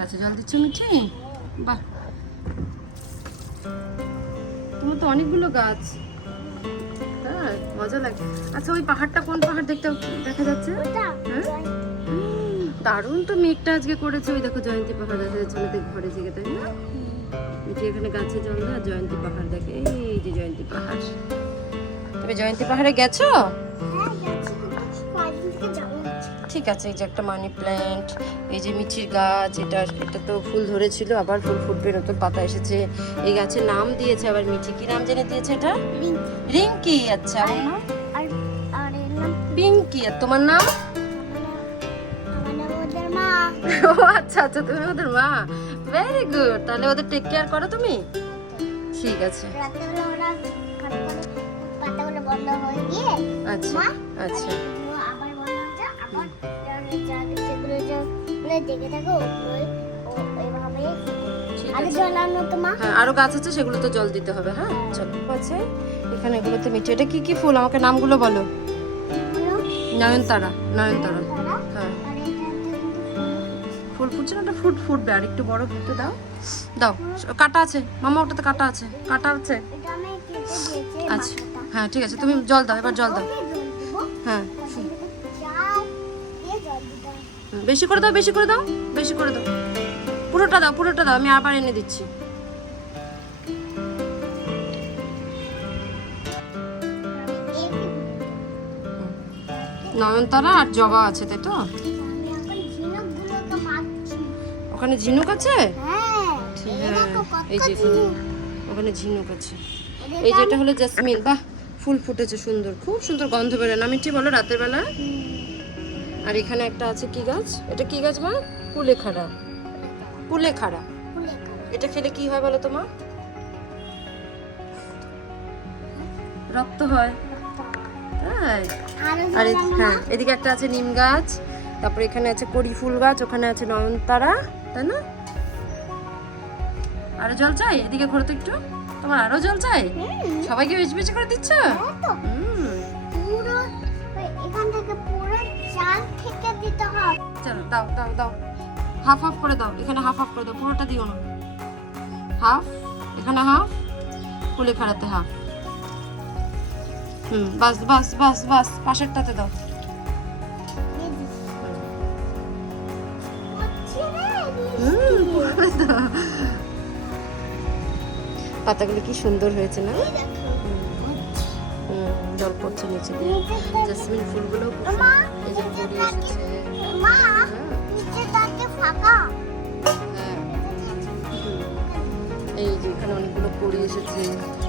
গাছে জল দিচ্ছ মিঠি? বাহ, তোমার তো অনেকগুলো গাছ। হ্যাঁ, মজা লাগে। আচ্ছা, ওই পাহাড়টা কোন পাহাড় দেখতে দেখা যাচ্ছে? হ্যাঁ, দারুণ তো মেঘটা আজকে করেছে। ওই দেখো জয়ন্তী পাহাড় দেখা যাচ্ছে আমাদের ঘরে থেকে, তাই না? মিঠি এখানে গাছে জল দেয় আর জয়ন্তী পাহাড় দেখে। এই যে জয়ন্তী পাহাড়। তুমি জয়ন্তী পাহাড়ে গেছো? ঠিক আছে, এই যে একটা মানি প্ল্যান্ট, এই যে মিঠির গাছ, এটা তো ফুল ধরেছিল, আবার ফুল ফুটবে, নতুন পাতা এসেছে। এই গাছের নাম দিয়েছে আবার মিঠি, কি নাম জেনে দিয়েছে এটা? রিঙ্কি। আচ্ছা, আমার নাম পিঙ্কি। আর তোমার নাম? ও আচ্ছা আচ্ছা, তুমি ওদের মা। Very good. তাহলে ওদের টেক কেয়ার করো তুমি? ঠিক আছে। আচ্ছা আচ্ছা, হ্যাঁ, আরো গাছ আছে, সেগুলো তো জল দিতে হবে। হ্যাঁ, চলো। আছে এখানে, এগুলোতে মিঠি। এটা কি কি ফুল আমাকে নামগুলো বলো? নয়নতারা। নয়নতারা, হ্যাঁ। ফুল ফুটছে না, ওটা ফুটবে। আর একটু বড় ফুটতে দাও। দাও, কাটা আছে মামা, ওটাতে কাটা আছে, কাটা আছে। আচ্ছা, হ্যাঁ ঠিক আছে, তুমি জল দাও, এবার জল দাও। হ্যাঁ, বেশি করে দাও, বেশি করে দাও, বেশি করে দাও। পুরোটা দাও, পুরোটা দাও, আমি আবার এনে দিচ্ছি। নয়নতারা আর জবা আছে, তাই তো? ওখানে ঝিনুক আছে? হ্যাঁ, এই যে ওখানে ঝিনুক আছে। এই যে এটা হলো জেসমিন। বাহ, ফুল ফুটেছে সুন্দর, খুব সুন্দর গন্ধ বেরোয় না মিঠি, বলো রাতের বেলা? আর এখানে একটা আছে, কি গাছ এটা? কি গাছ মা? কুলেখাড়া। কুলেখাড়া, এটা খেলে কি হয় বলো তো মা? রক্ত হয়, তাই? আর হ্যাঁ, এদিকে একটা আছে নিম গাছ, তারপর এখানে আছে কড়ি ফুল গাছ, ওখানে আছে নয়নতারা, তাই না? আরো জল চাই? এদিকে ঘোরো তো একটু। তোমার আরো জল চাই? সবাইকে বেশি বেশি করে দিচ্ছ? চলো, দাও দাও দাও, হাফ হাফ করে দাও। এখানে হাফ হাফ করে দাও, পুরোটা দিও না। হাফ এখানে, হাফ কুলেখাড়াতে হাফ। বাস বাস বাস বাস, পাশেরটাতে দাও। পাতাগুলো কি সুন্দর হয়েছে না? জল পড়ছে নিচে দিয়ে। জেসমিন ফুলগুলো এই যে পড়ে এসেছে। এই যে এখানে অনেকগুলো পড়ে এসেছে।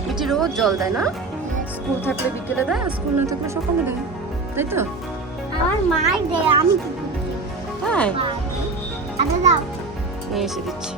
মিটি রোজ জল দেয় না? স্কুল থাকলে বিকেলে দেয়, আর স্কুল না থাকলে সকালে দেয়, তাই তো? আমার মা দেয়, আমি তাই? আচ্ছা দাও, নিয়ে এসে দিচ্ছি।